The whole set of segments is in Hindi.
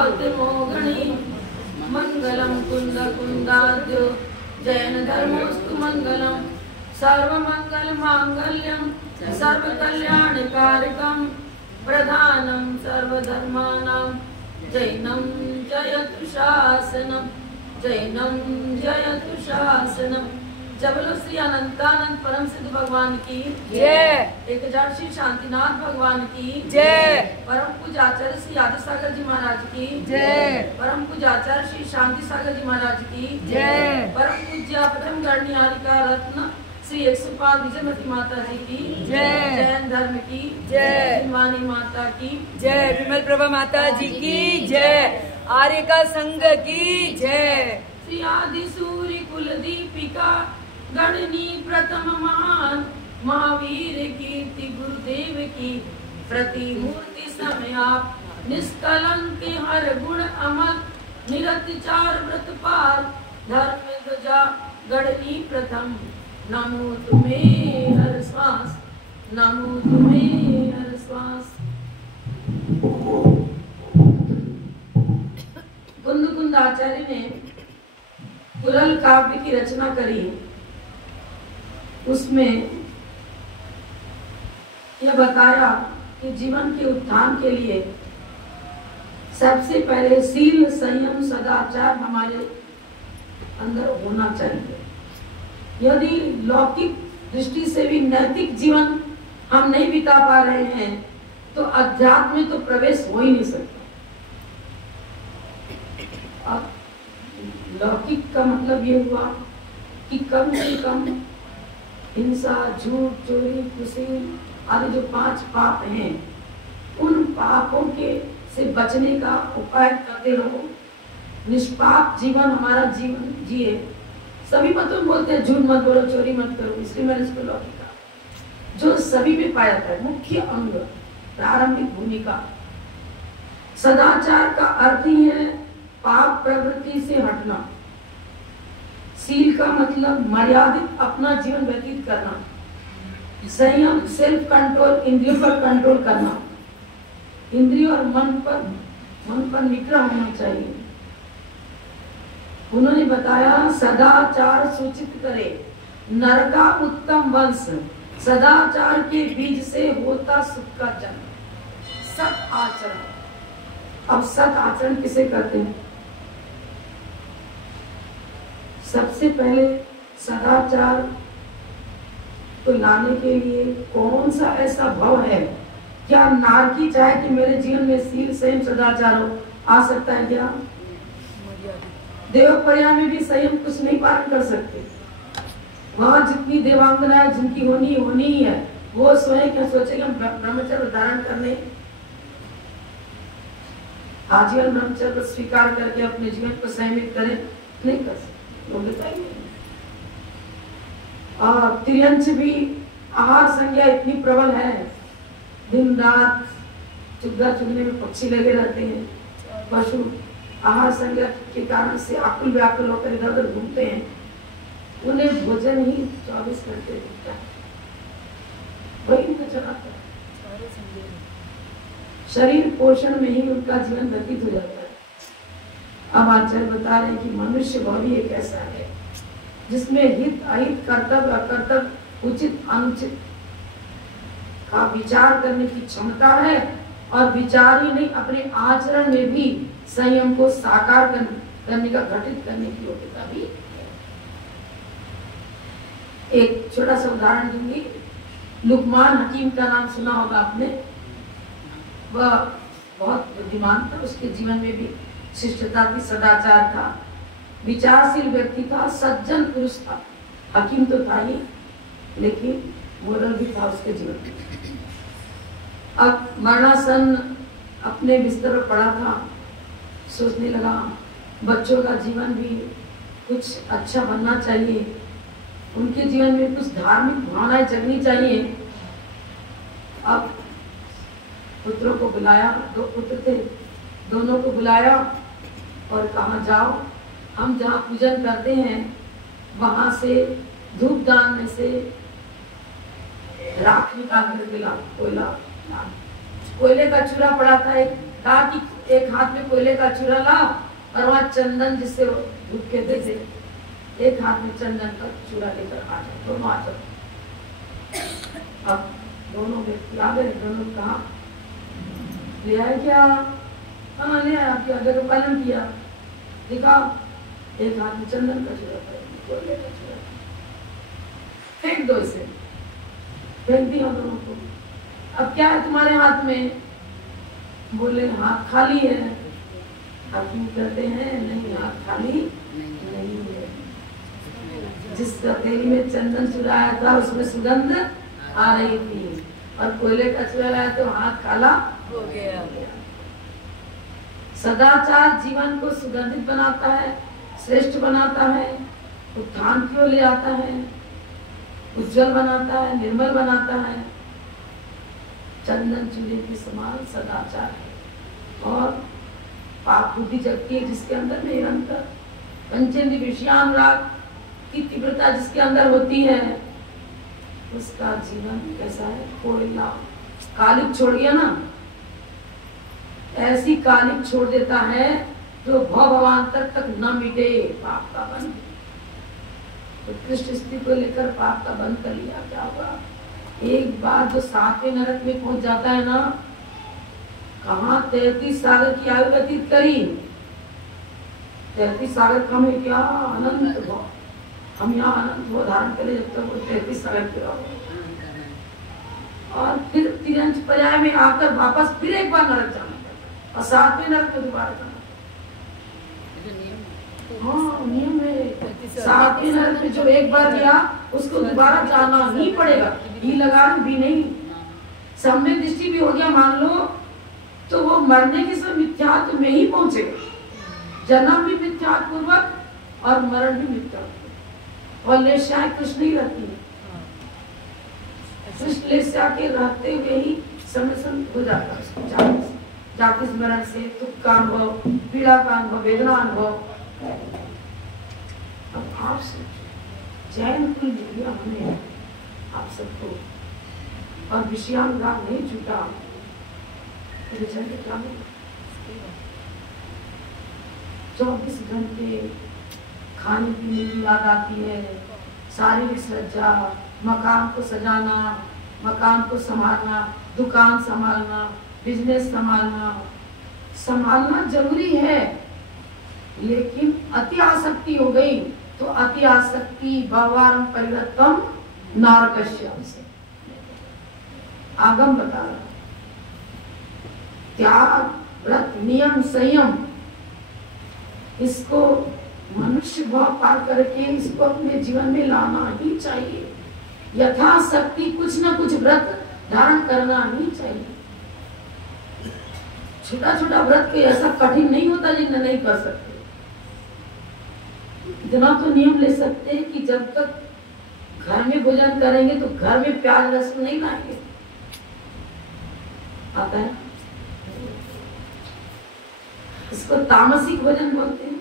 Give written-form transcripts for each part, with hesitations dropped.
मोगणी मंगलम कुंद कुंदाद्यो जैन धर्मोस्तु मंगलम सर्वमंगल मांगल्यम सर्वकल्याणकारकम प्रधानम सर्वधर्मानां जैनम जयतु शासनम जैनम जयतु शासनम। जय बोलो श्री अनंतानंद परम सिद्ध भगवान की जय। एक हजार श्री शांतिनाथ भगवान की जय। परम पूजाचार्य श्री आदि सागर जी महाराज की जय। परम पूजाचार्य श्री शांति सागर जी महाराज की जय। परम पूज्य प्रथम गणनिहारिका रत्न श्री 105 विजयमती माता जी की जय। जैन धर्म की जय। वाणी माता की जय। विमल प्रभा माता जी की जय। आर्य का संघ की जय। श्री आदि सूर्य कुल दीपिका गणनी प्रथम महान महावीर कीर्ति गुरुदेव की प्रतिमूर्ति समय आप निष्कलंक हर गुण अमर निरतिचार व्रत पार धर्म ध्वजा गणनी प्रथम। नमो तुम्हें हर श्वास नमो तुम्हें हर श्वास। कुंद कुंद आचार्य ने कुरल काव्य की रचना करी। उसमें यह बताया कि जीवन के उत्थान के लिए सबसे पहले सील संयम सदाचार हमारे अंदर होना चाहिए। यदि लौकिक दृष्टि से भी नैतिक जीवन हम नहीं बिता पा रहे हैं तो अध्यात्म में तो प्रवेश हो ही नहीं सकता। अब लौकिक का मतलब ये हुआ कि कम से कम हिंसा झूठ चोरी खुशी आदि जो 5 पाप हैं उन पापों के से बचने का उपाय करते रहो। निष्पाप जीवन हमारा जीवन जिए। सभी मतों बोलते हैं झूठ मत बोलो चोरी मत करो, इसलिए मैंने इसको लौकिक कहा। जो सभी में पाया जाता है मुख्य अंग प्रारंभिक भूमिका। सदाचार का अर्थ ही है पाप प्रवृत्ति से हटना। सील का मतलब मर्यादित अपना जीवन व्यतीत करना। संयम सेल्फ कंट्रोल इंद्रियों पर कंट्रोल करना। इंद्रियों और मन पर निग्रह होना चाहिए। उन्होंने बताया सदाचार सूचित करे नर का उत्तम वंश सदाचार के बीज से होता सुख का जन्म। सत आचरण। अब सत आचरण किसे कहते हैं? सबसे पहले सदाचार तो लाने के लिए कौन सा ऐसा भाव है? क्या नारकी चाहे कि मेरे जीवन में सील संयम सदाचार हो आ सकता है क्या? देवपर्या में भी संयम कुछ नहीं पालन कर सकते। वहां जितनी देवांगनाएं जिनकी होनी ही है वो स्वयं क्या सोचेगा ब्रह्मचर्य धारण करने आजीवन ब्रह्मचर्य स्वीकार करके अपने जीवन को संयमित करें, नहीं कर सकते। तिर्यंच भी आहार संज्ञा इतनी प्रबल है, दिन रात चुगला चुगने में पक्षी लगे रहते हैं। पशु आहार संज्ञा के कारण से आकुल व्याकुल होकर इधर उधर घूमते हैं। उन्हें भोजन ही 24 घंटे दिखता है, वही उनको चलाता है। शरीर पोषण में ही उनका जीवन व्यतीत हो जाता है। अब आचार्य बता रहे हैं कि मनुष्य भावी एक ऐसा है जिसमें हित अहित कर्तव्य अकर्तव्य उचित अनुचित का विचार करने की क्षमता है और विचार ही नहीं अपने आचरण में भी संयम को साकार करने का घटित करने की योग्यता भी है। एक छोटा सा उदाहरण दूंगी। लुकमान हकीम का नाम सुना होगा आपने। वह बहुत बुद्धिमान था, उसके जीवन में भी शिष्टता थी, सदाचार था, विचारशील व्यक्ति था, सज्जन पुरुष था। हकीम तो था ही लेकिन मोरल भी था उसके जीवन में। अब मरणासन अपने बिस्तर पर पड़ा था, सोचने लगा बच्चों का जीवन भी कुछ अच्छा बनना चाहिए, उनके जीवन में कुछ धार्मिक भावनाएं जगनी चाहिए। अब पुत्रों को बुलाया, 2 पुत्र थे, दोनों को बुलाया और कहा जाओ हम जहाँ पूजन करते हैं वहां से धूप दान में से राख निकाल कर कोयला कोयले का चूल्हा पड़ा था। एक कहा कि एक हाथ में कोयले का चूरा लाओ और वहाँ चंदन जिससे धूप कहते थे, एक हाथ में चंदन का चूरा लेकर आ जाओ, दोनों आ जाओ। अब दोनों व्यक्ति आ गए, दोनों कहा ले आए क्या? हाँ ले आया, क्या देखो पालन किया, दिखाओ। एक हाथ में चंदन का चूरा, कोयले का चूरा, फेंक दो इसे, फेंक दिया दोनों को। अब क्या है तुम्हारे हाथ में? बोले हाथ खाली है। अब क्यों कहते हैं नहीं हाथ खाली नहीं है। जिस हथेली में चंदन चुराया था उसमें सुगंध आ रही थी, और कोयले का चुराया तो हाथ काला हो गया। सदाचार जीवन को सुगंधित बनाता है, श्रेष्ठ बनाता है, उत्थान की ओर ले आता है, उज्जवल बनाता है, निर्मल बनाता है। चंदन चूल्हे के समान सदाचार है। और पाप बुद्धि जगती है जिसके अंदर निरंतर पंचेंद्रिय विषयानुराग की तीव्रता जिसके अंदर होती है, उसका जीवन कैसा है? कोयला कालिक छोड़ गया ना, ऐसी कालिक छोड़ देता है जो भवांतर तक न मिटे, पाप का बंध। तो कृष्ण स्त्री को लेकर पाप का बंध कर लिया, क्या होगा? एक बार जो 7वें नरक में पहुंच जाता है ना, कहाँ 33 सागर की आयु व्यतीत करी। 33 सागर कम है क्या? अनंत भाव। हम यहाँ अनंत भाव धारण करें जब तक वो 33 सागर पूरा हो, और फिर तिरंज पर्याय में आकर वापस फिर एक बार नरक जाना पड़ता, और 7वें नरक में दोबारा जाना। हाँ नियम है। 7वें नरक में जो एक बार गया उसको दोबारा जाना ही पड़ेगा, ही लगान भी नहीं। सामने दृष्टि भी हो गया मान लो, तो वो मरने के समय मिथ्यात्व में ही पहुंचेगा। जन्म भी मिथ्यात्वपूर्वक और मरण भी मिथ्यात्वपूर्वक। और लेस्याएं कृष्ण ही रहती है, कृष्ण लेस्या के रहते हुए ही समसन हो जाता है। जाति स्मरण से दुख का अनुभव, पीड़ा का अनुभव, वेदना अनुभव। अब आप चैन कुल मिल गया हमें आप सबको, और विषयानुराग नहीं छूटा, क्या 24 घंटे खाने पीने की याद आती है, शारीरिक सज्जा, मकान को सजाना, मकान को संभालना, दुकान संभालना, बिजनेस संभालना जरूरी है। लेकिन अति आसक्ति हो गई तो अति आसक्ति भवारम परिवर्तन नारकस्य से आगम बता रहा। त्याग, व्रत, नियम, संयम, इसको मनुष्य भाव पार करके इसको अपने जीवन में लाना ही चाहिए। यथाशक्ति कुछ न कुछ व्रत धारण करना ही चाहिए। छोटा छोटा व्रत के ऐसा कठिन नहीं होता जिन्हें नहीं कर सकते। इतना तो नियम ले सकते हैं कि जब तक घर में भोजन करेंगे तो घर में प्याज लहसुन नहीं लाएंगे। आता है, इसको तामसिक भोजन बोलते हैं।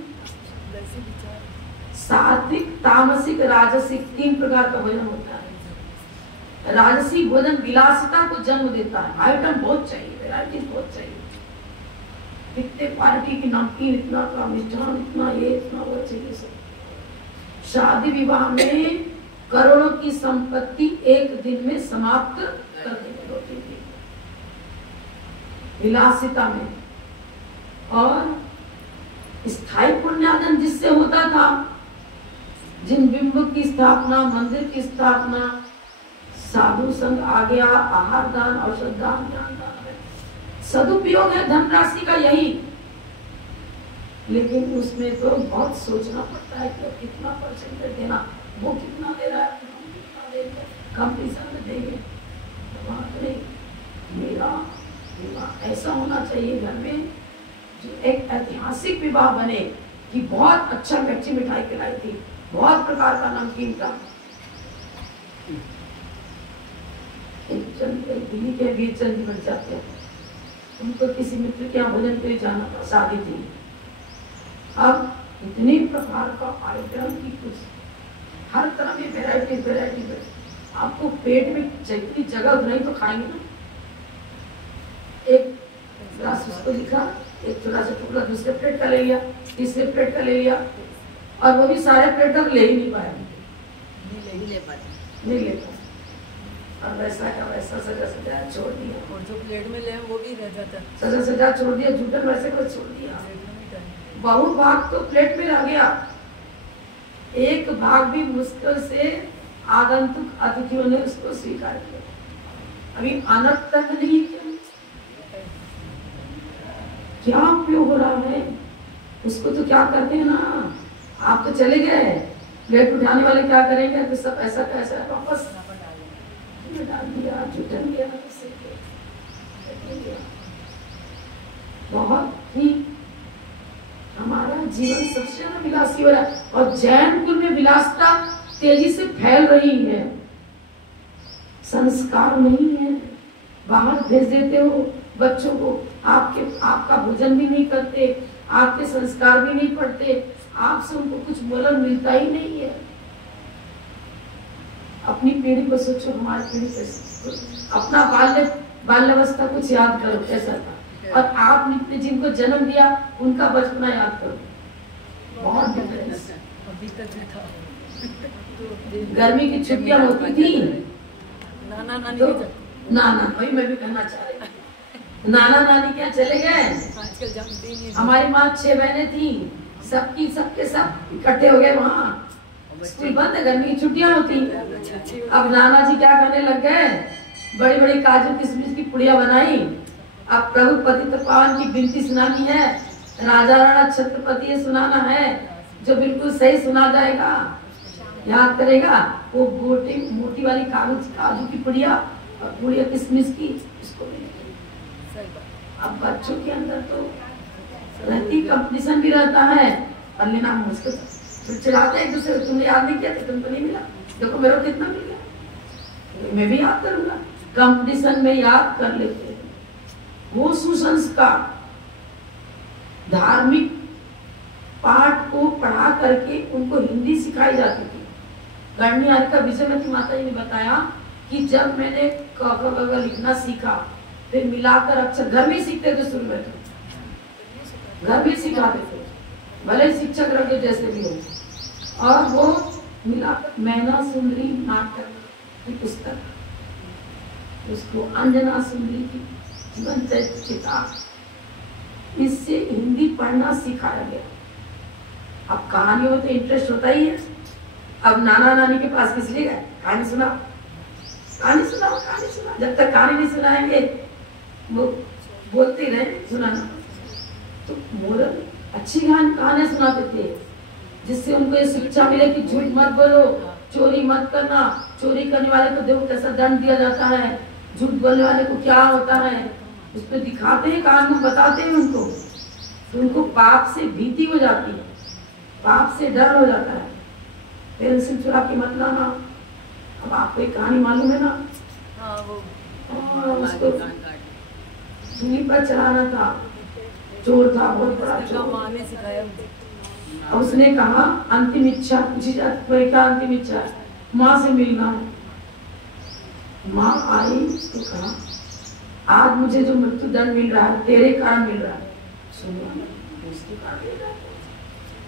सात्विक, तामसिक, राजसिक 3 प्रकार का भोजन होता है। राजसिक भोजन विलासिता को जन्म देता है, आइटम बहुत चाहिए, वैरायटी बहुत चाहिए। कितने क्वालिटी की नमकीन, इतना का मिष्ठान, इतना ये, इतना वो चाहिए सब। शादी विवाह में करोड़ों की संपत्ति एक दिन में समाप्त कर देती होती थी विलासिता में। और स्थायी पुण्यार्जन जिससे होता था, जिन बिंब की स्थापना, मंदिर की स्थापना, साधु संग आ गया, आहार दान, औषध दान, ज्ञान दान, सदुपयोग है धनराशि का यही। लेकिन उसमें तो बहुत सोचना पड़ता है कि कितना परसेंटेज देना, वो कितना दे रहा है, कितना दे रहा है, कंपटीशन में देंगे। मेरा विवाह ऐसा होना चाहिए घर में जो एक ऐतिहासिक विवाह बने कि बहुत अच्छा कच्ची मिठाई खिलाई थी, बहुत प्रकार का नमकीन था। दिल्ली के वीरचंद जी बन जाते हैं, उनको किसी मित्र के यहाँ भोजन के लिए जाना था, शादी थी। अब इतने प्रकार का आइटम की कुछ हर तरह की वैरायटी आपको पेट में जितनी जगह नहीं तो खाएंगे ना। एक ग्लास उसको लिखा एक छोटा सा टुकड़ा दूसरे प्लेट का ले लिया, तीसरे प्लेट का ले लिया, और वो भी सारे प्लेट तक ले ही नहीं पाए, नहीं ले पाए। और वैसा का वैसा सजा सजा छोड़ दिया, और जो प्लेट में ले वो भी रह जाता, सजा सजा छोड़ दिया, जूठन वैसे को छोड़ दिया। बहुत भाग तो प्लेट में रह गया, एक भाग भी मुश्किल से आगंतुक अतिथियों ने उसको स्वीकार किया। अभी अनर्थ तक नहीं किया, क्या उपयोग हो रहा है उसको तो क्या करते हैं ना, आप तो चले गए, प्लेट उठाने वाले क्या करेंगे, तो सब ऐसा का ऐसा वापस डाल दिया, जुटन गया, बहुत ही हमारा जीवन सबसे ज्यादा विलासी हो रहा है। और जैन कुल में विलासिता तेजी से फैल रही है, संस्कार नहीं है, बाहर भेज देते हो बच्चों को, आपका भोजन भी नहीं करते, आपके संस्कार भी नहीं पढ़ते, आपसे उनको कुछ मोरल मिलता ही नहीं है। अपनी पीढ़ी को सोचो, हमारी पीढ़ी कैसे, अपना बाल्यावस्था कुछ याद करो कैसा था, और आपने जिनको जन्म दिया उनका बचपना याद करो, बहुत डिफरेंस। गर्मी की छुट्टियां होती थी, नाना नानी नाना वही मैं भी कहना चाह रही, नाना नानी क्या चले गए, आजकल जानते ही नहीं। हमारी माँ 6 बहनें थी, सबके सब इकट्ठे हो गए वहाँ, स्कूल बंद है, गर्मी की छुट्टियां होती। अब नाना जी क्या करने लग गए, बड़ी बड़ी काजू किशमिश की पुड़िया बनाई, अब प्रभु पतित पावन की बिनती सुनानी है, राजा राणा छत्रपति सुनाना है, जो बिल्कुल सही सुना जाएगा, याद करेगा, वो मोटी वाली काजू की पुड़िया और पुड़िया किशमिश की, इसको अब बच्चों के अंदर तो रहती कंपटीशन भी रहता है, और लेना मुश्किल, फिर चिढ़ाते एक दूसरे, तुमने याद नहीं किया तो तुमको नहीं मिला, देखो मेरे को कितना मिल गया, मैं भी याद करूंगा, कंपटीशन में याद कर लेते हैं। वो सुसंस्कार धार्मिक पाठ को पढ़ा करके उनको हिंदी सिखाई जाती थी। गणनी का विजयमती माता जी ने बताया कि जब मैंने क ख ग घ लिखना सीखा, फिर मिलाकर अक्षर घर में सीखते थे, शुरू में तो घर में सिखाते थे, भले शिक्षक रखे जैसे भी हो, और वो मिलाकर मैना सुंदरी नाटक की पुस्तक, उसको अंजना सुंदरी की जीवन चरित्र किताब, इससे हिंदी पढ़ना सिखाया गया। अब कहानियों में तो इंटरेस्ट होता ही है, अब नाना नानी के पास किस लिए गए, कहानी सुना, कहानी सुनाओ, कहानी सुना, जब तक कहानी नहीं सुनाएंगे वो बोलते रहे सुनाना, तो मोरल अच्छी कहानियां सुनाते थे, जिससे उनको ये शिक्षा मिले कि झूठ मत बोलो, चोरी मत करना, चोरी करने वाले को देखो कैसा दंड दिया जाता है, झूठ बोलने वाले को क्या होता है, उस पर दिखाते हैं, कहानी में बताते हैं उनको, तो उनको पाप से भीति हो जाती है, पाप से डर हो जाता है, पेंसिल चुरा के मत लाना। अब आपको एक कहानी मालूम है ना, उसको चूल्ही पर चढ़ाना था, चोर था, बहुत बड़ा चोर, और उसने कहा अंतिम इच्छा पूछी जाती, क्या अंतिम इच्छा, माँ से मिलना है। माँ आई तो कहा आज मुझे जो मृत्यु दंड मिल रहा है तेरे कारण मिल रहा है,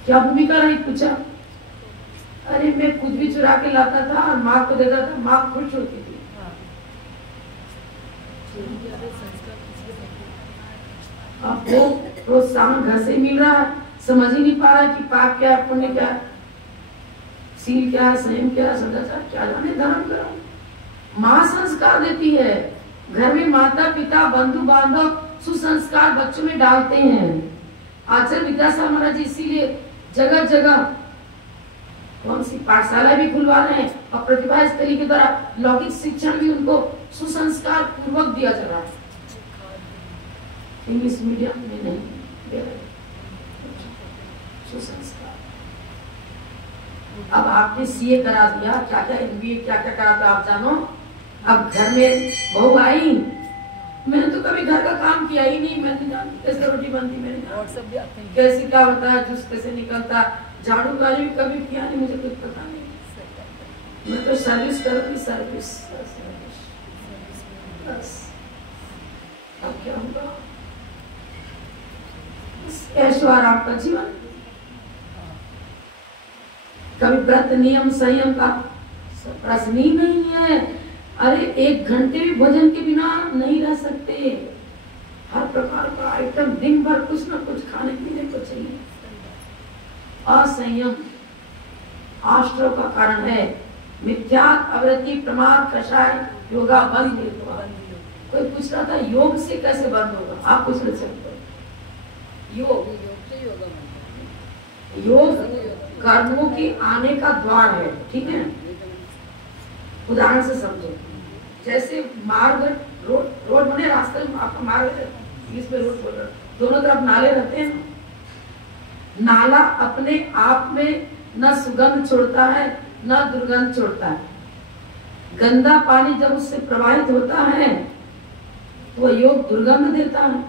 क्या भूमिका रही, पूछा, अरे मैं कुछ भी चुरा के लाता था और माँ को देता था, माँ खुश होती थी। अब वो प्रोत्साहन घर से मिल रहा है, समझ ही नहीं पा रहा है कि पाप क्या है, पुण्य क्या है, सील क्या है, संयम क्या है, सदाचार क्या, जाने धर्म करो। माँ संस्कार देती है, घर में माता पिता बंधु बांधव सुसंस्कार बच्चों में डालते हैं। आचार्य विद्यासागर महाराज जी इसीलिए जगह जगह कौन सी पाठशाला भी खुलवा रहे हैं, और प्रतिभा स्थली के द्वारा लौकिक शिक्षण भी उनको सुसंस्कार पूर्वक दिया जा रहा है, इंग्लिश मीडियम में नहीं दे रहे सुसंस्कार। अब आपने सीए करा दिया, क्या क्या एमबीए क्या क्या करा था आप जानो। अब घर में बहू आई, मैंने तो कभी घर का काम किया ही नहीं, मैं नहीं जानती कैसे रोटी बनती, मैंने कैसे क्या होता है, जूस कैसे निकलता, झाड़ू गाड़ी भी कभी किया नहीं, मुझे कुछ पता नहीं, मैं तो सर्विस करूँगी, सर्विस बस। अब क्या होगा, ऐश्वर्य आपका जीवन। कभी व्रत नियम संयम का प्रश्न ही नहीं है। अरे 1 घंटे भी भोजन के बिना नहीं रह सकते। हर प्रकार का आइटम दिन भर कुछ न कुछ खाने पीने को चाहिए। असंयम आश्रव का कारण है। मिथ्या अवृत्ति प्रमाद कषाय योगा बंद। कोई पूछ रहा था योग से कैसे बंद होगा, आप पूछ रहे थे। योग कर्मों के आने का द्वार है, ठीक है। उदाहरण से समझो, जैसे मार्ग रोड बने, रास्ते में आपका मार्ग है, इसमें रोड बोल रहा, दोनों तरफ नाले रहते हैं। नाला अपने आप में न सुगंध छोड़ता है न दुर्गंध छोड़ता है। गंदा पानी जब उससे प्रवाहित होता है तो योग दुर्गंध देता है,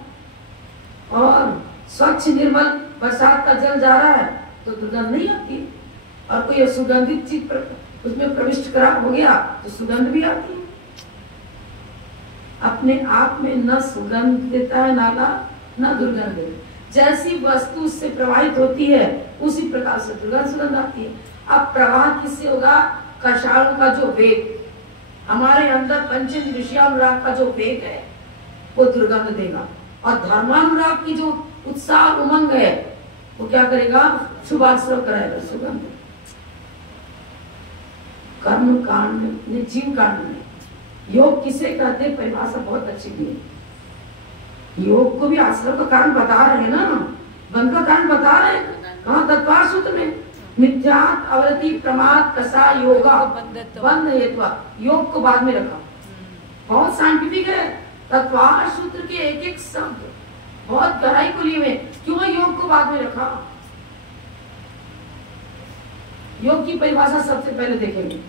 और स्वच्छ निर्मल बरसात का जल जा रहा है तो दुर्गंध नहीं आती, और कोई सुगंधित चीज उसमें प्रविष्ट करा हो गया तो सुगंध भी आती है। अपने आप में न सुगंध देता है नाला न दुर्गंध देता है। जैसी वस्तु उससे प्रवाहित होती है उसी प्रकार से दुर्गंध सुगंध आती है। अब प्रवाह किससे होगा? कषायों का जो वेग, हमारे अंदर पंचेंद्रियानुराग का जो वेग है वो दुर्गंध देगा, और धर्मानुराग की जो उत्साह उमंग है वो क्या करेगा? शुभाश्रव कराएगा, सुगंध। कर्म कांड में, जीव कांड में योग किसे कहते हैं? परिभाषा बहुत अच्छी दी है। योग को भी आश्रव का कारण बता रहे हैं ना, बंध का कारण बता रहे हैं। कहाँ? तत्वार सूत्र में मिथ्या अवृत्ति प्रमाद कसा योगा बंध हेतु। योग को बाद में रखा, बहुत साइंटिफिक है। तत्वार सूत्र के एक एक शब्द बहुत गहराई को लिए हुए। क्यों योग को बाद में रखा? योग की परिभाषा सबसे पहले देखेंगे।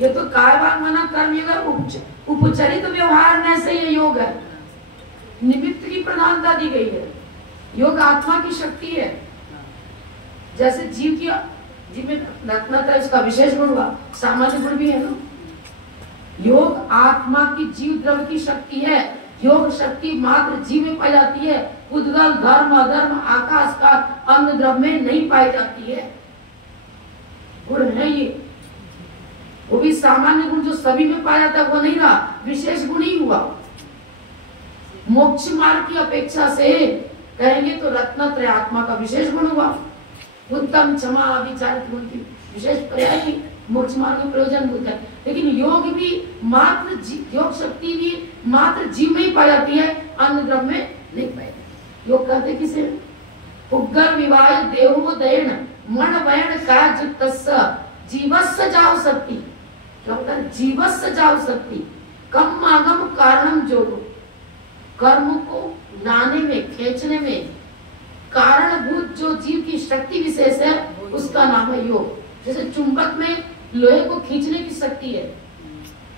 ये तो कायवान मना कर्म योग उपचरित व्यवहार में से ये योग है। निमित्त की प्रधानता दी गई है। योग आत्मा की शक्ति है। जैसे जीव की जीव में रत्नता उसका विशेष गुण हुआ, सामान्य गुण भी है ना। योग आत्मा की जीव द्रव्य की शक्ति है। योग शक्ति मात्र जीव में पाई जाती है। उद्गल धर्म अधर्म आकाश का अंग द्रव्य में नहीं पाई जाती है। गुण है ये, वो भी सामान्य गुण जो सभी में पाया जाता है वो नहीं रहा, विशेष गुण ही हुआ। मोक्ष मार्ग की अपेक्षा से कहेंगे तो रत्नत्रय आत्मा का विशेष गुण हुआ। उत्तम क्षमा विचारित गुण की विशेष पर्याय मोक्ष मार्ग में प्रयोजन होता है। लेकिन योग भी मात्र योग शक्ति भी मात्र जीव में ही पाई जाती है, अन्य द्रव्य में नहीं पाई जाती। योग कहते किसे? उग्र विवाह देहोदयन मन वयन काजुतस्स जीवस्य जाओ शक्ति। क्या होता है? जीवस्य जाओ शक्ति कम आगम कारणम जोड़ो। कर्म को लाने में, खींचने में कारणभूत जो जीव की शक्ति विशेष है उसका नाम है योग। जैसे चुंबक में लोहे को खींचने की शक्ति है,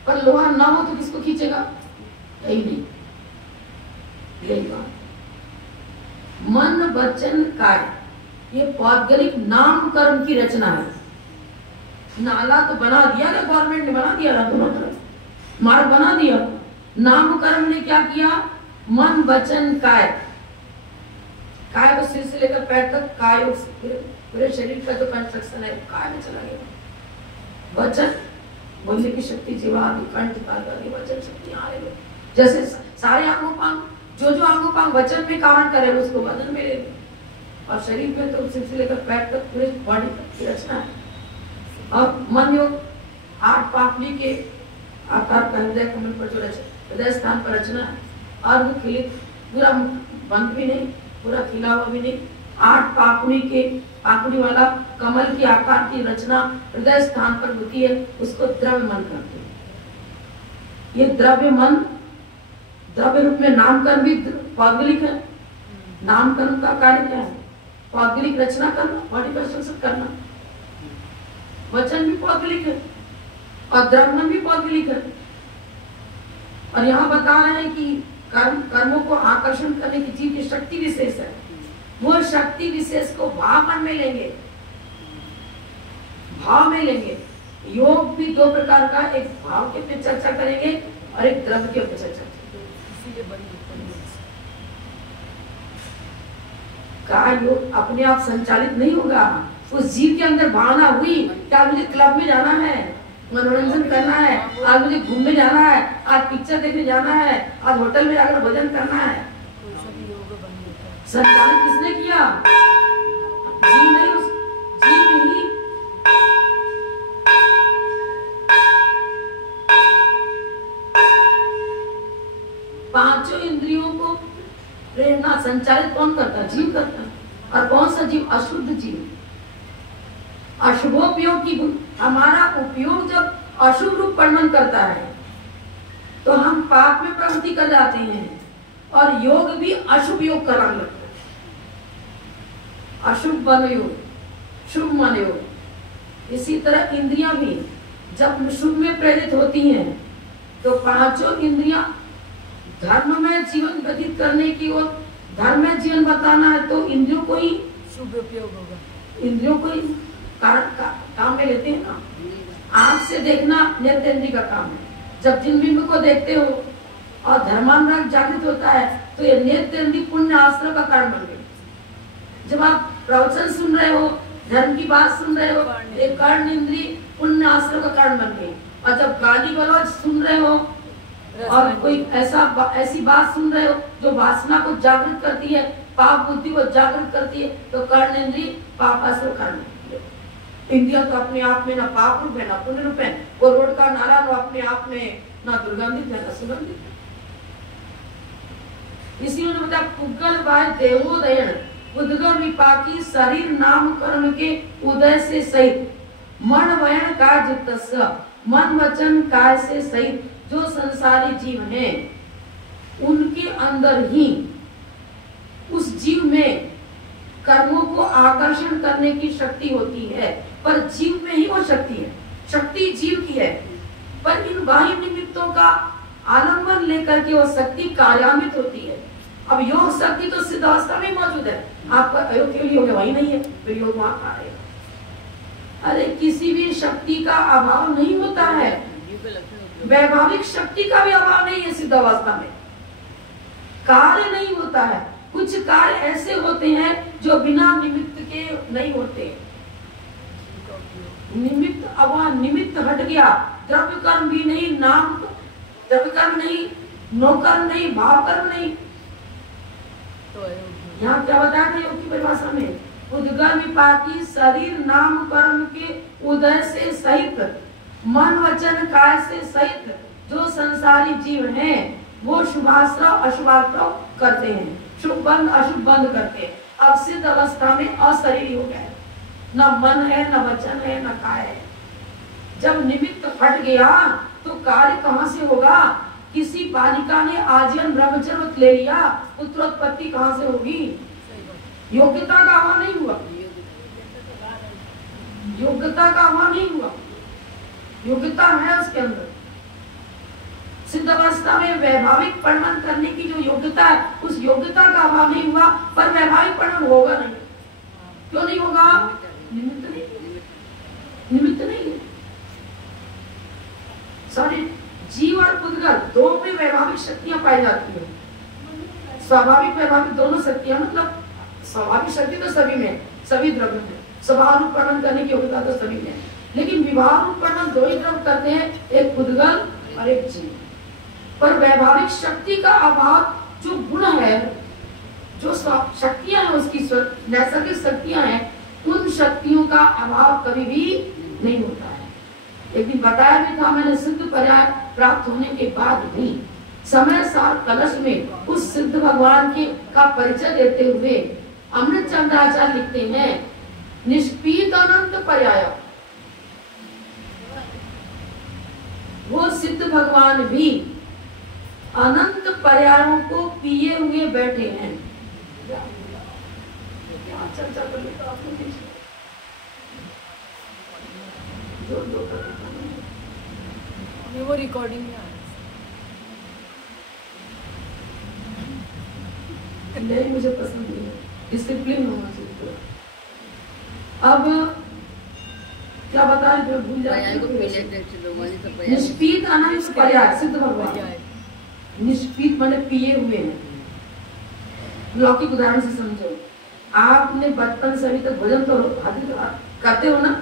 पर लोहा ना हो तो किसको खींचेगा? यही नहीं। यही बात मन वचन काय, ये पौद्गलिक नाम कर्म की रचना है। नाला तो बना दिया ना, गवर्नमेंट ने बना दिया ना, दोनों तरफ मार्ग बना दिया। नाम कर्म ने क्या किया? मन वचन काय, काय को सिर से लेकर पैर तक काय, पूरे शरीर का जो कंस्ट्रक्शन है काय में चला गया। वचन बोलने की शक्ति, जीवा कंठ वचन शक्ति आए। जैसे सारे अंगोपांग जो अंगोपांग वचन में कारण करे उसको वचन में ले, और शरीर में तो सिर से लेकर पैर तक पूरे बॉडी तक की रचना है। और मन योग 8 पापड़ी के आकार का हृदय कमल पर जो हृदय स्थान पर रचना है। अर्ध खिलित, पूरा बंद भी नहीं, पूरा खिला हुआ भी नहीं। 8 पापड़ी वाला कमल की आकार की रचना हृदय स्थान पर होती है, उसको द्रव्य मन कहते हैं। ये द्रव्य मन, द्रव्य रूप में नामकरण भी पौद्गलिक है। नामकरण का कार्य क्या है? पौद्गलिक रचना करना, बॉडी कंस्ट्रक्शन करना। वचन भी पौद्गलिक है और द्रव्य मन भी पौद्गलिक है। और यहाँ बता रहे हैं कि कर्मों को आकर्षण करने की जीव की शक्ति विशेष है। वो शक्ति विशेष को भाव मन में लेंगे, भाव में लेंगे। योग भी 2 प्रकार का, एक भाव के पे चर्चा करेंगे और एक द्रव्य के ऊपर चर्चा करेंगे। का योग अपने आप संचालित नहीं होगा। उस जीव के अंदर भावना हुई कि आज मुझे क्लब में जाना है, मनोरंजन करना है, आज मुझे घूमने जाना है, आज पिक्चर देखने जाना है, आज होटल में जाकर भोजन करना है। संचालित किसने किया? जीव नहीं, उस जीव ही। पांचों इंद्रियों को प्रेरणा संचालित कौन करता है? जीव करता है। और कौन सा जीव? अशुद्ध जीव। अशुभोपयोग की हमारा उपयोग जब अशुभ रूप वर्णन करता है तो हम पाप में प्रवृत्ति कर जाते हैं, और योग भी अशुभ योग कराने लगता है। अशुभ मन योग, शुभ मन योग। इसी तरह इंद्रियां भी जब शुभ में प्रेरित होती हैं तो पांचों इंद्रियां धर्म में जीवन व्यतीत करने की ओर, धर्म में जीवन बताना है तो इंद्रियों को ही शुभ उपयोग होगा, इंद्रियों को ही काम में लेते हैं ना। आंख से देखना नेत्रेंद्रिय का काम है। जब जिन बिंब को देखते हो और धर्मानुराग जागृत होता है तो ये नेत्रेंद्रिय पुण्य आश्रय का कारण बन गए। जब आप प्रवचन सुन रहे हो, धर्म की बात सुन रहे हो, ये कर्ण इंद्रिय पुण्य आश्रय का कारण बन गए। और जब गाली गलौज सुन रहे हो और कोई ऐसी बात सुन रहे हो जो वासना को जागृत करती है, पाप बुद्धि को जागृत करती है, तो कर्ण इंद्रिय पाप आश्रय कारण। इंद्रिया तो अपने आप में ना पाप रूप है ना पुण्य रूप है। वो रोड का नारा तो अपने आप में ना दुर्गंधित है ना सुगंधित है। इसी में बताया पुगल बाय देवोदयन उद्गम विपाकी शरीर नाम कर्म के उदय से सहित मन वयन काय जितस्य मन वचन काय से सहित जो संसारी जीव हैं उनके अंदर ही उस जीव में कर्मों को आकर्षण करने की शक्ति होती है, पर जीव में ही वो शक्ति है। शक्ति जीव की है, पर इन बाह्य निमित्तों का आलंबन लेकर के वो शक्ति कार्यान्वित होती है। अब योग शक्ति तो सिद्ध अवस्था में मौजूद है। आपका अयोग के लिए वही नहीं है तो योग वहां आ रहे। अरे किसी भी शक्ति का अभाव नहीं होता है, वैभाविक शक्ति का भी अभाव नहीं है सिद्ध अवस्था में। कार्य नहीं होता है, कुछ कार्य ऐसे होते हैं जो बिना निमित्त के नहीं होते। निमित्त अब निमित्त हट गया, द्रव्य कर्म भी नहीं, नाम द्रव्य कर्म नहीं, नो कर्म नहीं, भाव कर्म नहीं। यहाँ क्या बताया था योग की परिभाषा में? उद्गम विपाकी शरीर नाम कर्म के उदय से सहित मन वचन काय से सहित जो संसारी जीव हैं वो शुभाश्रव अशुभाश्रव करते हैं, शुभ बंद अशुभ बंद करते हैं। अब सिद्ध अवस्था में अशरीरी हो गया, न मन है न वचन है न काय है। जब निमित्त हट गया तो कार्य कहाँ से होगा? किसी बालिका ने आजीवन ब्रह्मचर्य ले लिया, पुत्रोत्पत्ति कहाँ से होगी? योग्यता का अभाव नहीं हुआ, योग्यता का अभाव नहीं हुआ, योग्यता है उसके अंदर। सिद्ध अवस्था में वैभाविक परिणाम करने की जो योग्यता है, उस योग्यता का अभाव नहीं हुआ, पर वैभाविक परिणाम होगा नहीं। क्यों नहीं होगा? निमित्त नहीं, निमित्त नहीं है। सॉरी, जीव और पुद्गल दो में वैभाविक शक्तियां पाई जाती है। स्वाभाविक वैभाविक दोनों शक्तियां, मतलब स्वाभाविक शक्ति तो सभी में, सभी द्रव्य में, स्वभाव रूप वर्णन करने की योग्यता तो सभी में, लेकिन विभाव रूप वर्णन दो ही द्रव्य करते हैं, एक पुद्गल और एक जीव। पर वैभाविक शक्ति का अभाव, जो गुण है, जो शक्तियां हैं उसकी नैसर्गिक शक्तियां हैं, उन शक्तियों का अभाव कभी भी नहीं होता है। एक दिन बताया भी था मैंने, सिद्ध पर्याय प्राप्त होने के बाद भी समय सार कलश में उस सिद्ध भगवान के का परिचय देते हुए अमृत चंद्राचार्य लिखते हैं, निष्पीत अनंत पर्याय। वो सिद्ध भगवान भी अनंत पर्यायों को पिए हुए बैठे हैं। चर्चा कर लेता आपको वो रिकॉर्डिंग में नहीं, मुझे पसंद नहीं है, डिसिप्लिन होना चाहिए। अब क्या बता रहे थे, भूल जाते। निष्पीत अनंत पर्याय, सिद्ध भगवान निष्पीत माने पिए हुए हैं। लौकिक उदाहरण से समझो, आपने बचपन से अभी तक भोजन तो करते हो ना?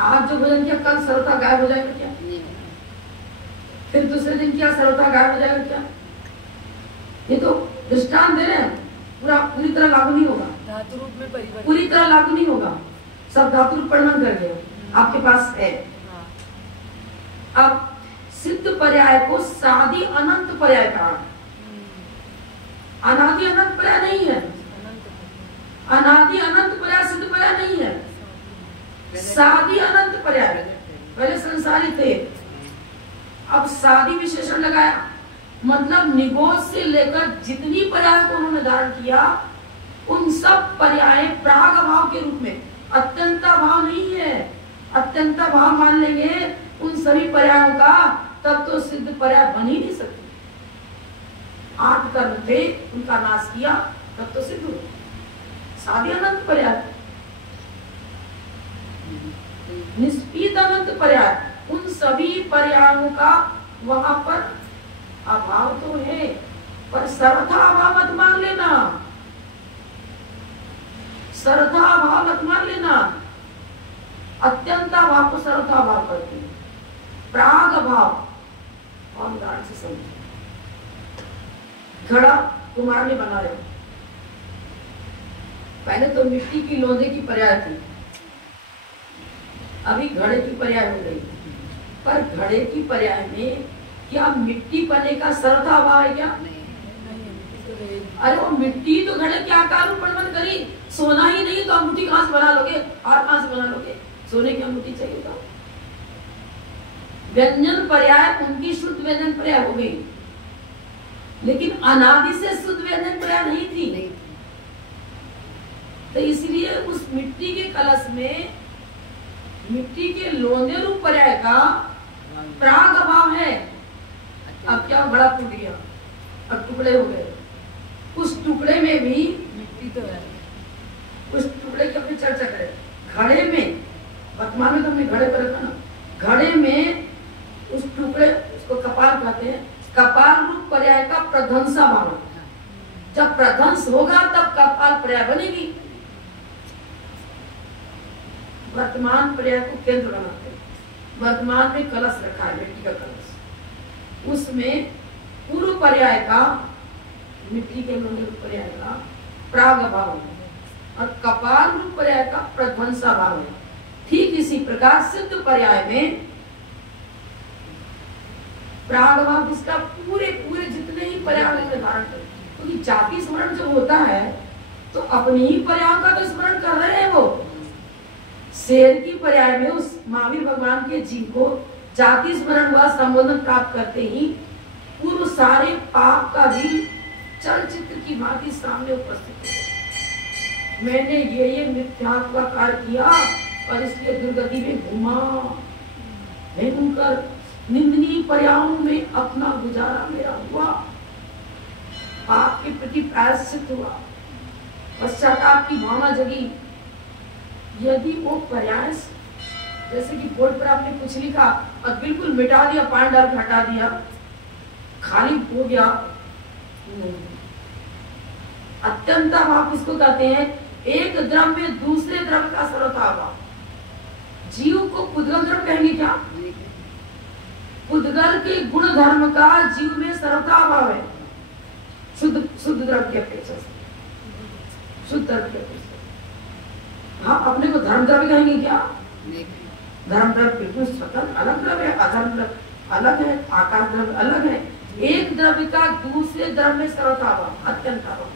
आज जो भोजन किया कल सरलता गायब हो जाएगा क्या? फिर दूसरे दिन क्या सरलता गायब हो जाएगा क्या? ये तो दृष्टांत दे रहे हैं, पूरी तरह लागू नहीं होगा, धातु रूप में परिवर्तन पूरी तरह लागू नहीं होगा, सब धातु रूप परिवर्तन कर गया आपके पास है। अब सिद्ध पर्याय को सादी अनंत पर्याय कहा। अनादि अनंत पर्याय नहीं है, अनादि अनंत पर्याय सिद्ध पर्याय नहीं है, सादी अनंत पर्याय। पहले संसारी थे, अब सादी विशेषण लगाया, मतलब निगोज से लेकर जितनी पर्याय को उन्होंने धारण किया उन सब पर्याय प्राग भाव के रूप में, अत्यंता भाव नहीं है। अत्यंता भाव मान लेंगे उन सभी पर्यायों का, तब तो सिद्ध पर्याय बन ही नहीं सकती। 8 कर्म थे, उनका नाश किया, तब तो सिद्ध हुआ। सादी अनंत पर्याय, निष्पीत अनंत पर्याय, उन सभी पर्यायों का वहां पर अभाव तो है, पर सर्वथा अभाव मत मान लेना, सर्वथा अभाव मत मान लेना। अत्यंता भाव को सर्वथा अभाव करते हैं, प्राग भाव। और उदाहरण से समझो, घड़ा कुम्हार ने बना रहे, पहले तो मिट्टी की लोंदे की पर्याय थी, अभी घड़े की पर्याय हो गई। पर घड़े की पर्याय में क्या मिट्टी पने का सर्वथा अभाव है क्या? अरे वो मिट्टी तो घड़े के आकार में परिवर्तन करी, सोना ही नहीं तो अंगूठी कहां से बना लोगे? और कहां से बना लोगे? सोने की अंगूठी चाहिए तो। व्यंजन पर्याय उनकी शुद्ध व्यंजन पर्याय हो गई, लेकिन अनादि से शुद्ध व्यंजन पर्याय नहीं थी। तो इसलिए उस मिट्टी के कलश में मिट्टी के लोंदे रूप पर्याय का प्राग अभाव है। अब क्या, बड़ा टूट गया, अब टुकड़े हो गए, उस टुकड़े में भी मिट्टी तो है, उस टुकड़े की अपनी चर्चा करें। घड़े में, वर्तमान में तो हमने घड़े पर रखा ना, घड़े में उस टुकड़े, उसको कपाल कहते हैं, कपाल रूप पर्याय का प्रध्वंसा भाव। जब प्रध्वंस होगा तब कपाल पर्याय बनेगी। वर्तमान पर्याय को केंद्र बनाते हैं, वर्तमान में कलश रखा है, मिट्टी का कलश, उसमें पूर्व पर्याय का, मिट्टी के लोंदे रूप पर्याय का प्राग भाव है और कपाल रूप पर्याय का प्रध्वंसा भाव है। ठीक इसी प्रकार सिद्ध पर्याय में प्राग भाव किसका? पूरे पूरे जितने ही पर्याय धारण कर, क्योंकि जाति स्मरण जब होता है तो अपनी ही पर्यायों का तो स्मरण कर रहे हैं। वो शेर की पर्याय में उस महावीर भगवान के जीव को जाति स्मरण व संबोधन प्राप्त करते ही पूर्व सारे पाप का भी चलचित्र की भांति सामने उपस्थित हो। मैंने ये मिथ्यात्व का कार्य किया और इसलिए दुर्गति में घूमा, भयंकर निंदनीय पर्यायों में अपना गुजारा मेरा हुआ, पाप के प्रति प्रायश्चित हुआ, पश्चाताप की भावना जगी। यदि वो प्रयास, जैसे कि बोर्ड पर आपने कुछ लिखा और बिल्कुल मिटा दिया, पान डाल हटा दिया, खाली हो गया, अत्यंता भाव किसको कहते हैं? एक द्रव्य दूसरे द्रव्य का सर्वथा भाव। जीव को पुद्गल द्रव्य कहेंगे क्या? पुद्गल के गुण धर्म का जीव में सर्वथा भाव है, शुद्ध द्रव्य की अपेक्षा से, शुद्ध द्रव्य की अपेक्षा। हाँ, अपने को धर्म द्रव्य कहेंगे क्या? धर्म द्रव्य बिल्कुल स्वतंत्र अलग द्रव्य है, अधर्म द्रव्य अलग है, आकाश द्रव्य अलग है। एक द्रव्य का दूसरे द्रव्य में सर्वथा भाव, अत्यंत भाव।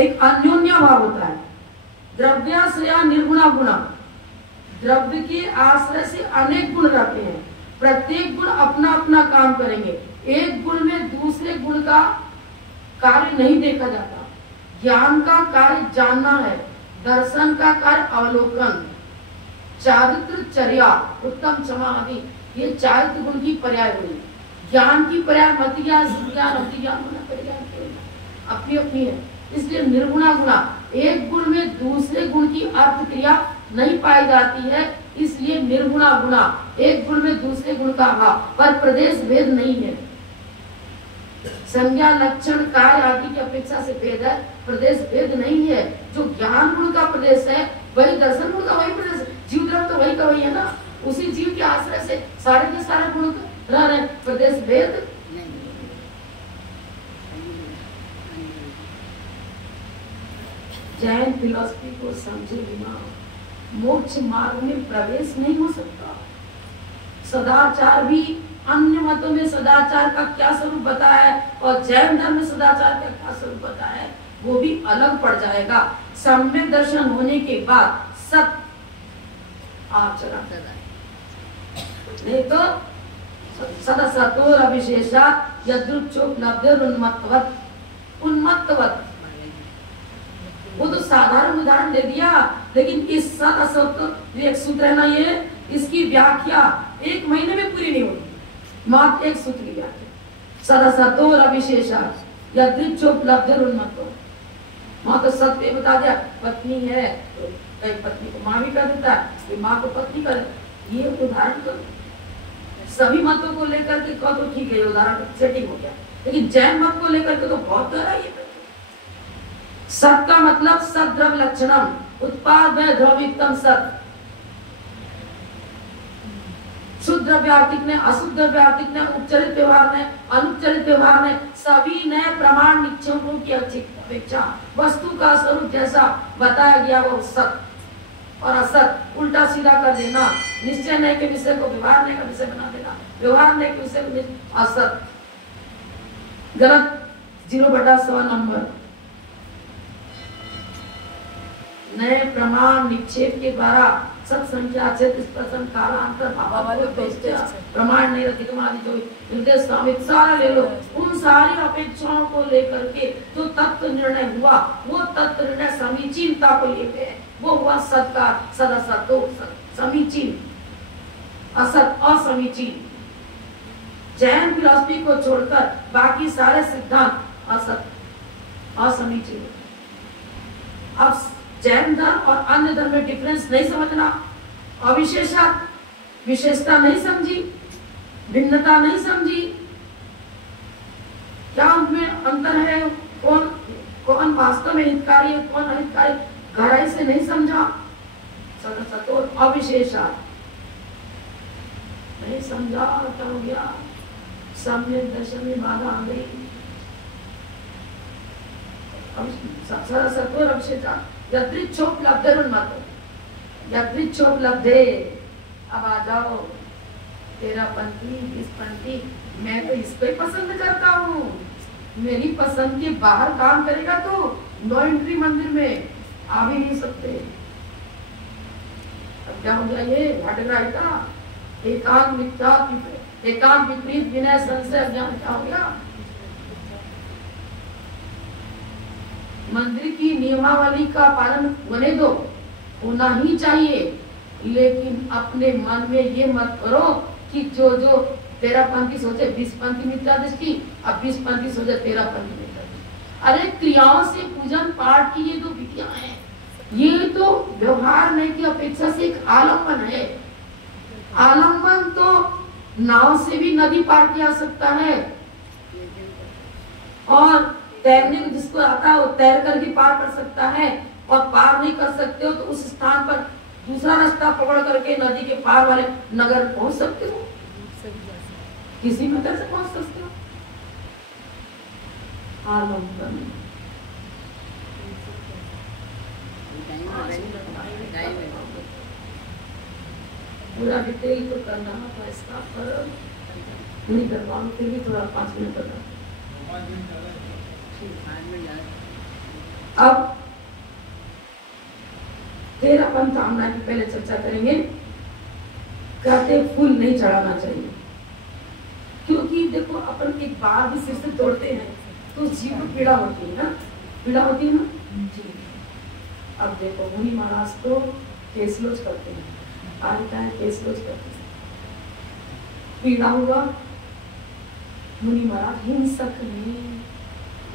एक अन्योन्य भाव होता है, द्रव्याश्रय निर्गुणा गुणा। द्रव्य के आश्रय से अनेक गुण रहते हैं, प्रत्येक गुण अपना अपना काम करेंगे, एक गुण में दूसरे गुण का कार्य नहीं देखा जाता। ज्ञान का कार्य जानना है, दर्शन का कार्य अवलोकन, चारित्र चर्या, उत्तम क्षमा आदि, ये चारित्र गुण की पर्याय हुई। ज्ञान की पर्याय मत ज्ञान, ज्ञान, अति ज्ञान, अपनी अपनी है। इसलिए निर्गुणा गुणा, एक गुण में दूसरे गुण की अर्थ क्रिया नहीं पाई जाती है, इसलिए निर्गुणा गुणा, एक गुण में दूसरे गुण का अभाव, पर प्रदेश भेद नहीं है। संज्ञा लक्षण कार्य आदि की अपेक्षा से भेद है, प्रदेश भेद नहीं है। जो ज्ञान गुण का प्रदेश है वही दर्शन गुण का वही प्रदेश है। जीव द्रव्य तो वही का वही है ना, उसी जीव के आश्रय से सारे के सारे गुण रह रहे, प्रदेश भेद जैन फिलॉसफी को समझे बिना मोक्ष मार्ग में प्रवेश नहीं हो सकता। सदाचार भी अन्य मतों में सदाचार का क्या स्वरूप बताया है और जैन धर्म में सदाचार का क्या स्वरूप बताया है वो भी अलग पड़ जाएगा। सम्यक दर्शन होने के बाद सत आचरण, नहीं तो सदसतोर अविशेषा यदृच्छोपलब्धिर उन्मत्तवत्, उन्मत्तवत् वो तो साधारण उदाहरण दे दिया, लेकिन इस सत असत जो एक सूत्र है ना, ये इसकी व्याख्या एक महीने में पूरी नहीं होगी। मात्र एक सूत्र की व्याख्या सदसतोर अविशेषा यदृच्छोपलब्धिर उन्मत्तवत्। माँ तो सत्य बता दिया, पत्नी है तो कई पत्नी को माँ भी कर देता है, माँ को पत्नी कर, ये उदाहरण तो सभी मतों को लेकर के कहो तो ठीक है, उदाहरण सेटिंग हो गया, लेकिन जैन मत को लेकर के तो बहुत गहरा ये। सत का मतलब सत द्रव्य लक्षणम, उत्पाद में द्रव्यतम सत। शुद्ध द्रव्यार्थिक ने, अशुद्ध द्रव्यार्थिक ने, उपचरित व्यवहार ने, अनुपचरित व्यवहार ने, सभी ने प्रमाण निक्षेपों की अपेक्षा वस्तु का स्वरूप जैसा बताया गया वो सत और असत उल्टा सीधा कर देना, निश्चय नहीं के विषय को व्यवहार नहीं का विषय बना देना, व्यवहार नहीं के विषय को असत, गलत 0/100 नंबर। नए प्रमाण निक्षेप के द्वारा सब संख्या कालांतर प्रमाण नहीं रखी तुम्हारी जो निर्देश स्वामित सारा ले लो, उन सारी अपेक्षाओं को लेकर के जो तत्व निर्णय हुआ वो तत्व निर्णय समीचीनता को लेके वो हुआ सत का सदसत, समीचीन, असत असमीचीन। जैन फिलॉसफी को छोड़कर बाकी सारे सिद्धांत असत असमीचीन। अब जैन धर्म और अन्य धर्म में डिफरेंस नहीं समझना, अविशेषा विशेषता नहीं समझी, भिन्नता नहीं समझी, क्या उनमें अंतर है, कौन कौन वास्तव में हितकारी है कौन अहितकारी, गहराई से नहीं समझा, सदसतोर अविशेषा नहीं समझा, क्या हो गया, सम्यक दर्शन में बाधा आ गई। सदसतोर अविशेषा यदृच्छोपलब्धिर उन्मत्तवत्, यदृच्छोपलब्धे। अब आ जाओ 13पंथी 20पंथी, मैं तो इसको ही पसंद करता हूँ, मेरी पसंद के बाहर काम करेगा तो नो एंट्री मंदिर में आ भी नहीं सकते। अब क्या हो गया ये भटकायिका, एकांत विपरीत विनय संशय अज्ञान, क्या हो गया। मंदिर की नियमावली का पालन होने दो, होना ही चाहिए, लेकिन अपने मन में ये मत करो कि जो 13पंथी सोचे 20पंथी मिथ्या दृष्टि, अब 20पंथी सोचे 13पंथी मिथ्या दृष्टि। अरे क्रियाओं से पूजन पाठ की ये दो विधियां हैं, ये तो व्यवहार नहीं की अपेक्षा से एक आलम्बन है। आलम्बन तो नाव से भी नदी पार किया सकता है, और तैरने को जिसको आता है वो तैर कर भी पार कर सकता है, और पार नहीं कर सकते हो तो उस स्थान पर दूसरा रास्ता पकड़ करके नदी के पार वाले नगर पहुंच सकते हो, किसी मेथड से पहुंच सकते हो। आलम्बन पूरा डिटेल तो करना था इसका, पर नहीं कर पाऊंगी, फिर भी थोड़ा 5 मिनट करना। अब 13पंथ हमला की पहले चर्चा करेंगे। कहते फूल नहीं चढ़ाना चाहिए, क्योंकि देखो अपन एक बार भी सिर से तोड़ते हैं तो जीव को पीड़ा होती है ना, पीड़ा होती है ना जी। अब देखो मुनि महाराज तो केसलोच करते हैं, आता है केसलोच करते हैं, पीड़ा हुआ, मुनि महाराज हिंसक ने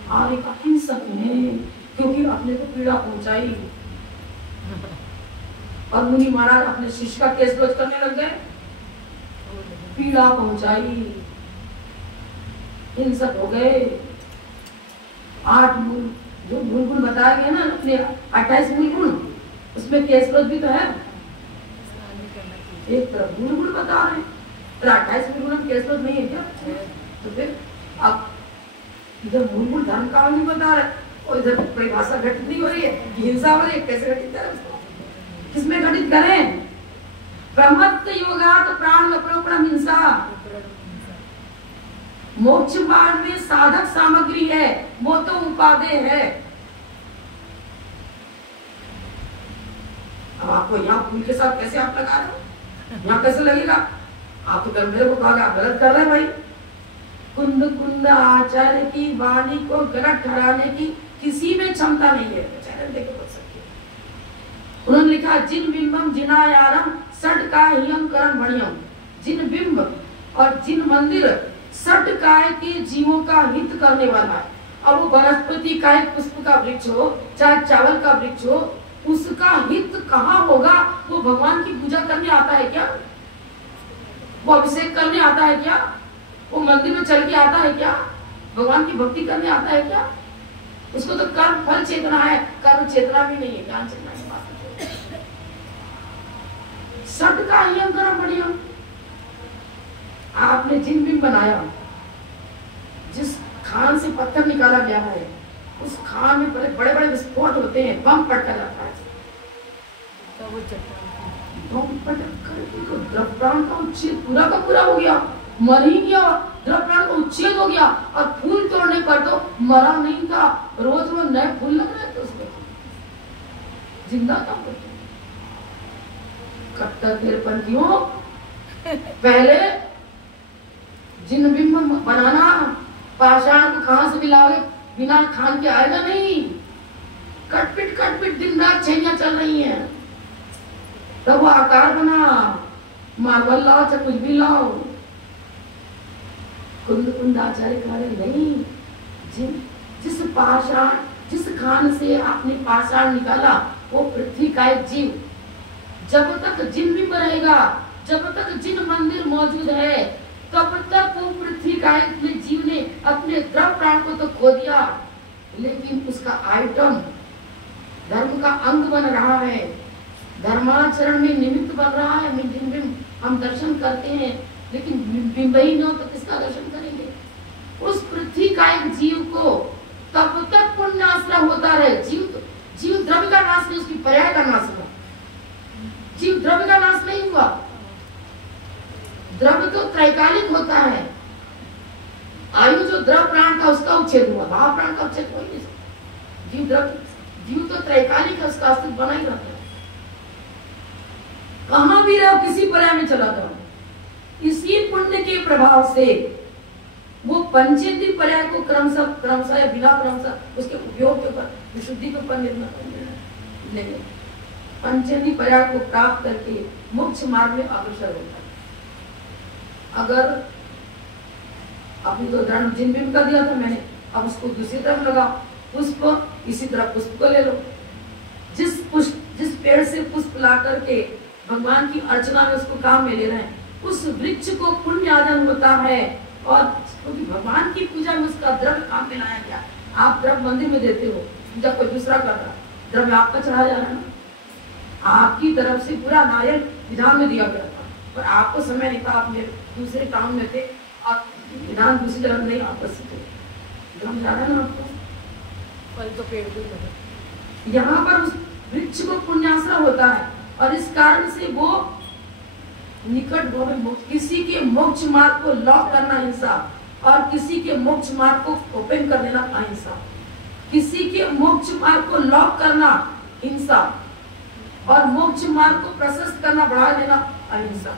और एक अहिंसक ने, क्योंकि अपने को पीड़ा पहुंचाई, और मुनि महाराज अपने शिष्य का केस रोज करने लग गए, पीड़ा पहुंचाई। हिंसक हो गए। 8 मूल जो मूल गुण बताए गए ना अपने 28 मूल गुण, उसमें केस क्रोध भी तो है। एक तरफ मूल गुण बता रहे हैं, तो 28 मूल गुण में केस क्रोध नहीं है क्या? तो फिर आप इधर मूल गुण धर्म का नहीं बता रहे और इधर परिभाषा घटित नहीं हो रही है, हिंसा हो रही है, कैसे घटित करें उसको? किसमें घटित करें? प्रमत्त योगात प्राण अपरोपणम हिंसा। मोक्ष मार्ग में साधक सामग्री है, वो तो उपादेय है। अब आपको यहाँ फूल के साथ कैसे आप लगा रहे हो? यहाँ कैसे लगेगा? आप तो कर मेरे को कहा आप गलत कर रहे हैं भाई। कुंद कुंद आचार्य की वाणी को गलत ठहराने की किसी में क्षमता नहीं है। उन्होंने लिखा जिन बिंबम जिनायारम सट का हियम करम भणियम। जिन बिंब और जिन मंदिर सट काय के जीवों का हित करने वाला है। अब वो वनस्पति का एक पुष्प का वृक्ष हो चाहे चावल का वृक्ष हो, उसका हित कहाँ होगा? वो भगवान की पूजा करने आता है क्या? वो अभिषेक करने आता है क्या? वो मंदिर में चल के आता है क्या? भगवान की भक्ति करने आता है क्या? उसको तो कर्म फल चेतना है, कर्म चेतना भी नहीं है, ज्ञान चेतना की बात है। सट का हियम करम बढ़िया। आपने जिन भी बनाया, जिस खान से पत्थर निकाला गया है, उस खान में बड़े बड़े विस्फोट होते हैं, बम पटका जाता है, बम पटक करके तो द्रव प्राण का उच्छेद पूरा का पूरा हो गया, मर ही गया, द्रव प्राण का उच्छेद हो गया। और फूल तोड़ने पर तो मरा नहीं था, रोज वो नए फूल लग रहे थे उसमें, जिंदा था। कट्टरपंथियों, पहले जिन बिंब बनाना, पाषाण को कहां से मिलाओगे? बिना खान के आएगा नहीं। कटपिट दिन रात छैया चल रही है, तब वो आकार बना। मार्बल लाओ चाहे कुछ भी लाओ। कुंद कुंद आचार्य कह रहे नहीं, जिस खान से आपने पाषाण निकाला वो पृथ्वी का एक जीव। जब तक जिन बिंब रहेगा, जब तक जिन मंदिर मौजूद है, तब तक वो पृथ्वी का एक जीव ने अपने द्रव प्राण को तो खो दिया, लेकिन उसका आइटम धर्म का अंग बन रहा है, धर्माचरण में निमित्त बन रहा है। जिन बिंब हम दर्शन करते हैं, लेकिन बिंब ही न हो तो किसका दर्शन करेंगे? उस पृथ्वी का एक जीव को तब तक पुण्याश्रय होता रहे। जीव द्रव्य का नाश नहीं, उसकी पर्याय का नाश हुआ। जीव द्रव्य का नाश नहीं हुआ। द्रव्य तो त्रैकालिक होता है। आयु जो द्रव प्राण था उसका उच्छेद हुआ, भाव प्राण का उच्छेद हो ही नहीं सकता। जीव तो त्रैकालिक है, उसका अस्तित्व बना ही रहता है। कहां भी रहो, किसी पर्याय में चला जाओ, इसी पुण्य के प्रभाव से वो पंचेंद्रिय पर्याय को क्रमशः या बिना क्रमशः उसके उपयोग के ऊपर, विशुद्धि के ऊपर निर्भर लेंगे। पंचेंद्रिय पर्याय को प्राप्त करके मोक्ष मार्ग में अग्रसर होता है। अगर आपने तो उदाहरण जिन बिंब का दिया था मैंने, अब उसको दूसरी तरफ लगा, पुष्प, इसी तरह पुष्प को ले लो। जिस पेड़ से पुष्प ला करके भगवान की अर्चना में उसको काम में ले रहे हैं, उस वृक्ष को पुण्य आदन होता है। और क्योंकि भगवान की पूजा में उसका द्रव्य काम में लाया गया। आप द्रव्य मंदिर में देते हो, जब कोई दूसरा कर रहा है, द्रव्य आपका चढ़ाया जा रहा है ना, आपकी तरफ से पूरा नारियल विधान में दिया गया था, पर आपको समय नहीं था, आपने दूसरे काम में थे और विधान दूसरी तरफ नहीं आपस थे, द्रव्य जा रहा है ना आपको। फल तो पेड़ को लगा। यहाँ पर उस वृक्ष को पुण्याश्रय होता है और इस कारण से वो निकट किसी के मोक्ष मार्ग को लॉक करना हिंसा, और किसी के मोक्ष मार्ग को ओपन कर देना अहिंसा। किसी के मोक्ष मार्ग को लॉक करना हिंसा, और मोक्ष मार्ग को प्रशस्त करना, बढ़ा देना अहिंसा।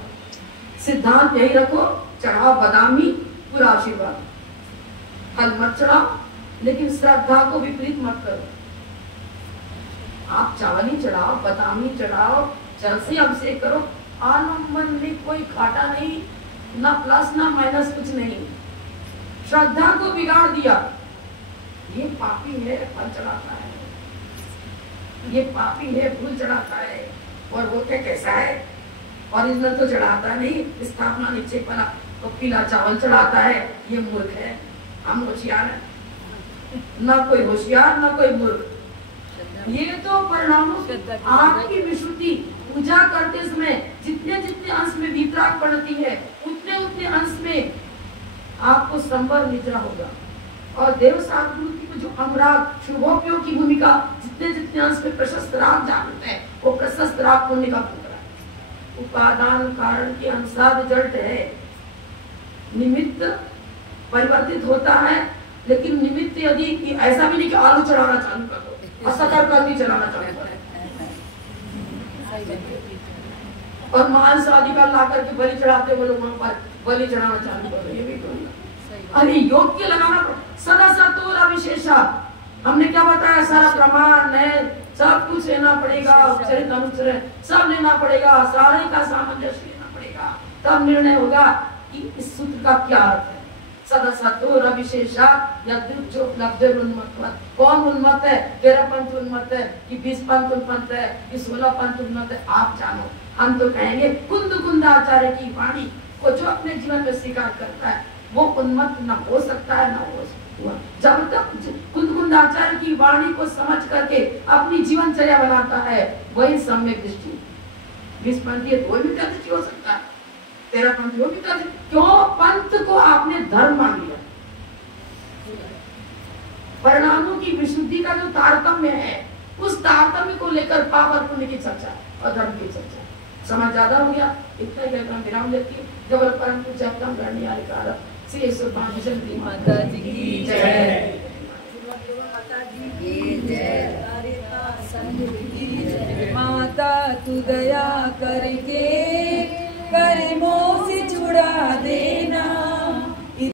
सिद्धांत यही रखो, चढ़ाओ बादामी पूरा आशीर्वाद, फल मत चढ़ाओ, लेकिन श्रद्धा को विपरीत मत करो। आप चावल ही चढ़ाओ, बादामी चढ़ाओ, जल से अभिषेक करो, आलम्बन में कोई घाटा नहीं, ना प्लस ना माइनस, कुछ नहीं। श्रद्धा को बिगाड़ दिया, ये पापी है फल चढ़ाता है, ये पापी है फूल चढ़ाता है, और वो क्या कैसा है, ओरिजिनल तो चढ़ाता नहीं, स्थापना नीचे बना तो पीला चावल चढ़ाता है, ये मूर्ख है। हम होशियार हैं, ना कोई होशियार ना कोई मूर्ख। ये तो परिणामों से आपकी विशुद्धि पूजा करते समय जितने जितने अंश में वितराग बढ़ती है उतने उतने अंश में आपको संवर निद्रा होगा। और देव साधुति को जो अमराग शुभोपयोग की भूमिका जितने जितने अंश में प्रशस्त राग जागृत है वो प्रशस्त राग पुण्य का पुत्र है। उपादान कारण के अनुसार रिजल्ट है, निमित्त परिवर्तित होता है, लेकिन निमित्त यदि ऐसा भी नहीं कि आलू चढ़ाना चालू कर दो और शकरकंदी चढ़ाना चालू कर और मांस आदि का ला करके बलि चढ़ाते वो लोग वहां पर बलि चढ़ाना चालू कर दो, ये भी तो नहीं। अरे योग्य लगाना सदा सत्वर विशेषा, हमने क्या बताया, सारा प्रमाण है, सब कुछ लेना पड़ेगा, चरित अनुचरण सब लेना पड़ेगा, सारे का सामंजस्य लेना पड़ेगा, तब निर्णय होगा कि इस सूत्र का क्या अर्थ है। सदा सत्वर विशेषा जो उपलब्ध उन्मत्त, कौन उन्मत्त है, 13 पंथ उन्मत्त है कि 20 पंथ उन्मत्त है कि 16 पंथ उन्मत्त है, आप जानो। हम तो कहेंगे कुंद कुंदाचार्य की वाणी को जो अपने जीवन में स्वीकार करता है वो उन्मत्त न हो सकता है, न हो सकता। जब तक कुंद कुंदाचार्य की वाणी को समझ करके अपनी जीवनचर्या बनाता है वही सम्यक दृष्टि। 20 पंथी है तो भी दृष्टि हो सकता है, 13 पंथी हो भी दृष्टि। क्यों? पंथ को आपने धर्म मान लिया। परिणामों की विशुद्धि का जो तारतम्य है उस तारतम्य को लेकर पाप और पुण्य की चर्चा और धर्म की चर्चा। समय ज्यादा हो गया, इतना ही कहकर विराम देती हूँ। जब परम पूज्य अपना करने वाले कारण श्री ईश्वर माता जी की जय, माता जी की जय, माता तू दया करके